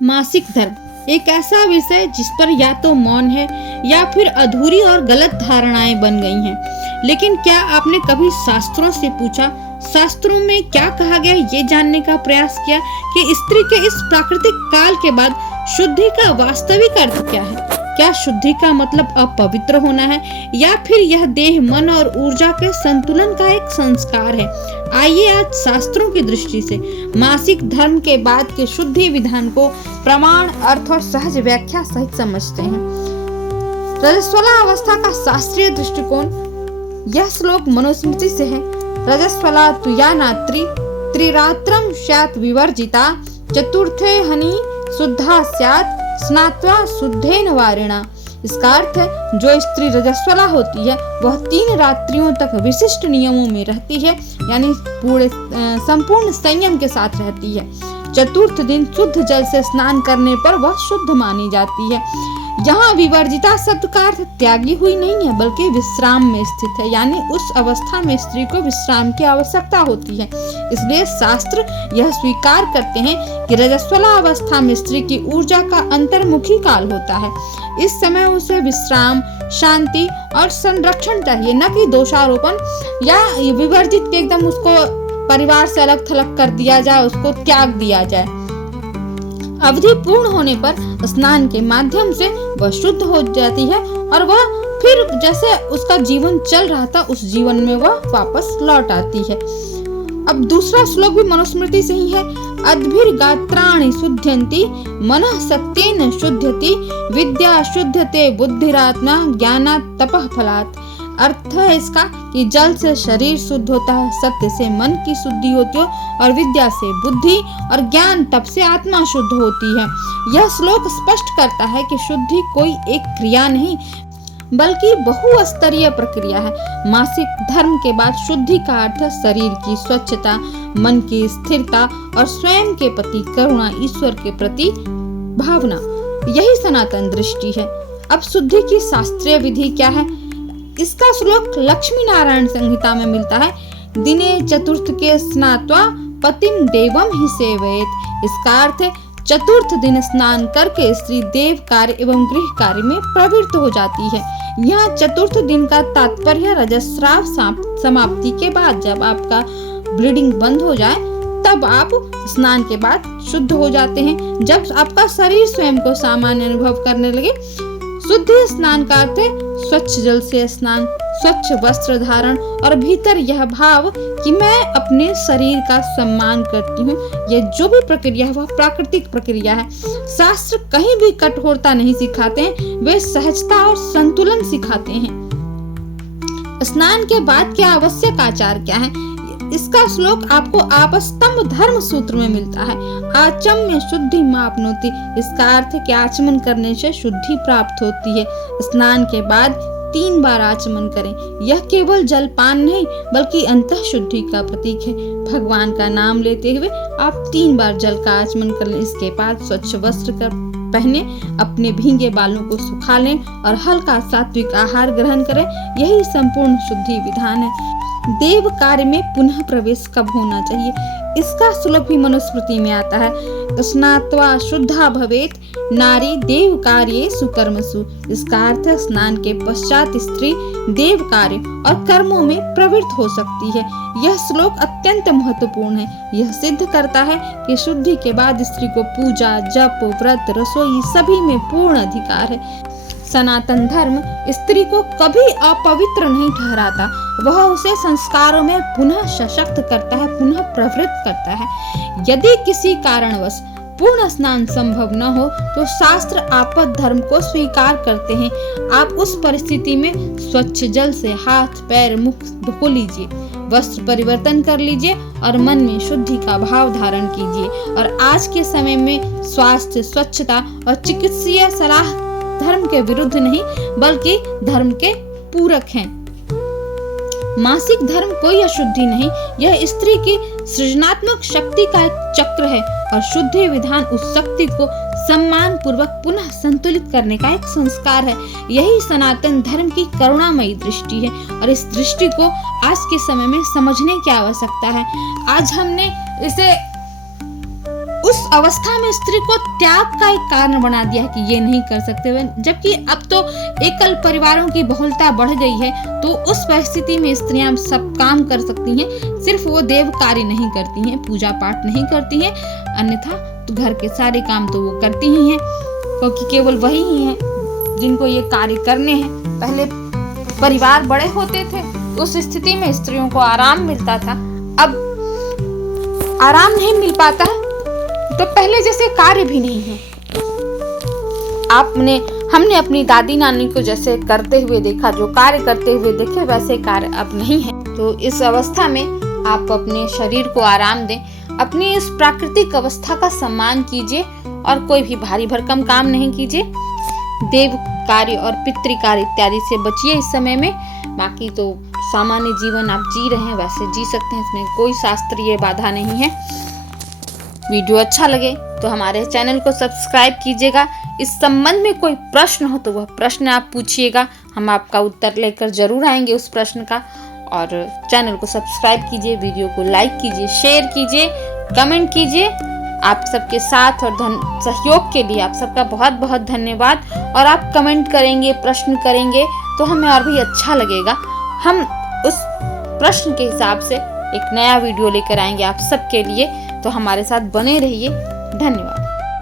मासिक धर्म एक ऐसा विषय जिस पर या तो मौन है या फिर अधूरी और गलत धारणाएं बन गई हैं। लेकिन क्या आपने कभी शास्त्रों से पूछा, शास्त्रों में क्या कहा गया, ये जानने का प्रयास किया कि स्त्री के इस प्राकृतिक काल के बाद शुद्धि का वास्तविक अर्थ क्या है? क्या शुद्धि का मतलब अपवित्र होना है या फिर यह देह, मन और ऊर्जा के संतुलन का एक संस्कार है? आइए आज शास्त्रों की दृष्टि से मासिक धर्म के बाद के शुद्धि विधान को प्रमाण, अर्थ और सहज व्याख्या सहित समझते हैं। रजस्वला अवस्था का शास्त्रीय दृष्टिकोण। यह श्लोक मनुस्मृति से है। रजस्वला तुया नात्री त्रिरात्रम स्यात् विवर्जिता चतुर्थे हनि शुद्धा स्यात् स्नात्वा शुद्धेन वारिणा। इसका अर्थ है जो स्त्री रजस्वला होती है वह 3 रात्रियों तक विशिष्ट नियमों में रहती है, यानी संपूर्ण संयम के साथ रहती है। चतुर्थ दिन शुद्ध जल से स्नान करने पर वह शुद्ध मानी जाती है। यहाँ विवर्जिता शब्द का अर्थ त्यागी हुई नहीं है बल्कि विश्राम में स्थित है, यानी उस अवस्था में स्त्री को विश्राम की आवश्यकता होती है। इसलिए शास्त्र यह स्वीकार करते हैं कि रजस्वला अवस्था में स्त्री की ऊर्जा का अंतर्मुखी काल होता है। इस समय उसे विश्राम, शांति और संरक्षण चाहिए, न कि दोषारोपण या विवर्जित के एकदम उसको परिवार से अलग थलग कर दिया जाए, उसको त्याग दिया जाए। अवधि पूर्ण होने पर स्नान के माध्यम से वह शुद्ध हो जाती है और वह फिर जैसे उसका जीवन चल रहा था उस जीवन में वह वापस लौट आती है। अब दूसरा श्लोक भी मनुस्मृति से ही है। अद्भिर्गात्राणि शुद्ध्यन्ति मनः सत्येन शुद्ध्यति विद्या शुद्ध्यते बुद्धिरात्मा ज्ञानात् तपः फलात्। अर्थ है इसका कि जल से शरीर शुद्ध होता है, सत्य से मन की शुद्धि होती है और विद्या से बुद्धि और ज्ञान तप से आत्मा शुद्ध होती है। यह श्लोक स्पष्ट करता है कि शुद्धि कोई एक क्रिया नहीं बल्कि बहुस्तरीय प्रक्रिया है। मासिक धर्म के बाद शुद्धि का अर्थ शरीर की स्वच्छता, मन की स्थिरता और स्वयं के प्रति करुणा, ईश्वर के प्रति भावना, यही सनातन दृष्टि है। अब शुद्धि की शास्त्रीय विधि क्या है? इसका श्लोक लक्ष्मी नारायण संहिता में मिलता है। दिने चतुर्थ के स्नात्वा पतिम देवम ही सेवेत। इसका अर्थ है चतुर्थ दिन स्नान करके स्त्री देव कार्य एवं गृह कार्य में प्रवृत्त हो जाती है। यहाँ चतुर्थ दिन का तात्पर्य रजस्राव समाप्ति के बाद, जब आपका ब्लीडिंग बंद हो जाए तब आप स्नान के बाद शुद्ध हो जाते हैं। जब आपका शरीर स्वयं को सामान्य अनुभव करने लगे। शुद्ध स्नान का अर्थ है स्वच्छ जल से स्नान, स्वच्छ वस्त्र धारण और भीतर यह भाव कि मैं अपने शरीर का सम्मान करती हूँ। यह जो भी प्रक्रिया है वह प्राकृतिक प्रक्रिया है। शास्त्र कहीं भी कठोरता नहीं सिखाते हैं, वे सहजता और संतुलन सिखाते हैं। स्नान के बाद के आवश्यक आचार क्या है? इसका श्लोक आपको आपस्तंभ धर्म सूत्र में मिलता है। आचम्य शुद्धि मापनोति। इसका अर्थ है कि आचमन करने से शुद्धि प्राप्त होती है। स्नान के बाद 3 बार आचमन करें। यह केवल जलपान नहीं बल्कि अंतः शुद्धि का प्रतीक है। भगवान का नाम लेते हुए आप 3 बार जल का आचमन कर लें। इसके बाद स्वच्छ वस्त्र पहने, अपने भीगे बालों को सुखा लें और हल्का सात्विक आहार ग्रहण करें। यही संपूर्ण शुद्धि विधान है। देव कार्य में पुनः प्रवेश कब होना चाहिए? इसका श्लोक भी मनुस्मृति में आता है। स्नात्वा शुद्धा भवेत नारी देव कार्ये सुकर्मसु। इसका अर्थ है स्नान के पश्चात स्त्री देव कार्य और कर्मों में प्रवृत्त हो सकती है। यह श्लोक अत्यंत महत्वपूर्ण है। यह सिद्ध करता है कि शुद्धि के बाद स्त्री को पूजा, जप, व्रत, रसोई सभी में पूर्ण अधिकार है। सनातन धर्म स्त्री को कभी अपवित्र नहीं ठहराता, वह उसे संस्कारों में पुनः सशक्त करता है, पुनः प्रवृत्त करता है। यदि किसी कारणवश पूर्ण स्नान संभव न हो तो शास्त्र आपद धर्म को स्वीकार करते हैं। आप उस परिस्थिति में स्वच्छ जल से हाथ, पैर, मुख धो लीजिए, वस्त्र परिवर्तन कर लीजिए और मन में शुद्धि का भाव धारण कीजिए। और आज के समय में स्वास्थ्य, स्वच्छता और चिकित्सीय सलाह धर्म के विरुद्ध नहीं बल्कि धर्म के पूरक हैं। मासिक धर्म कोई अशुद्धि नहीं, यह स्त्री की सृजनात्मक शक्ति का एक चक्र है और शुद्धि विधान उस शक्ति को सम्मान पूर्वक पुनः संतुलित करने का एक संस्कार है। यही सनातन धर्म की करुणामयी दृष्टि है और इस दृष्टि को आज के समय में समझने की आवश्यकता है। आज हमने इसे उस अवस्था में स्त्री को त्याग का एक कारण बना दिया है कि ये नहीं कर सकते, जबकि अब तो एकल परिवारों की बहुलता बढ़ गई है। तो उस परिस्थिति में स्त्रियां सब काम कर सकती हैं, सिर्फ वो देव कार्य नहीं करती हैं, पूजा पाठ नहीं करती हैं, अन्यथा तो घर के सारे काम तो वो करती ही हैं, क्योंकि केवल वही ही हैं जिनको ये कार्य करने हैं। पहले परिवार बड़े होते थे, उस स्थिति में स्त्रियों को आराम मिलता था, अब आराम नहीं मिल पाता है, तो पहले जैसे कार्य भी नहीं है। हमने अपनी दादी नानी को जैसे करते हुए देखा, जो कार्य करते हुए देखे, वैसे कार्य अब नहीं है। तो इस अवस्था में आप अपने शरीर को आराम दें, अपनी इस प्राकृतिक अवस्था का सम्मान कीजिए और कोई भी भारी भरकम काम नहीं कीजिए। देव कार्य और पितृ कार्य इत्यादि से बचिए इस समय में। बाकी तो सामान्य जीवन आप जी रहे हैं वैसे जी सकते हैं, इसमें कोई शास्त्रीय बाधा नहीं है। वीडियो अच्छा लगे तो हमारे चैनल को सब्सक्राइब कीजिएगा। इस संबंध में कोई प्रश्न हो तो वह प्रश्न आप पूछिएगा, हम आपका उत्तर लेकर जरूर आएंगे उस प्रश्न का। और चैनल को सब्सक्राइब कीजिए, वीडियो को लाइक कीजिए, शेयर कीजिए, कमेंट कीजिए। आप सबके साथ और सहयोग के लिए आप सबका बहुत बहुत धन्यवाद। और आप कमेंट करेंगे, प्रश्न करेंगे तो हमें और भी अच्छा लगेगा। हम उस प्रश्न के हिसाब से एक नया वीडियो लेकर आएंगे आप सबके लिए, तो हमारे साथ बने रहिए। धन्यवाद।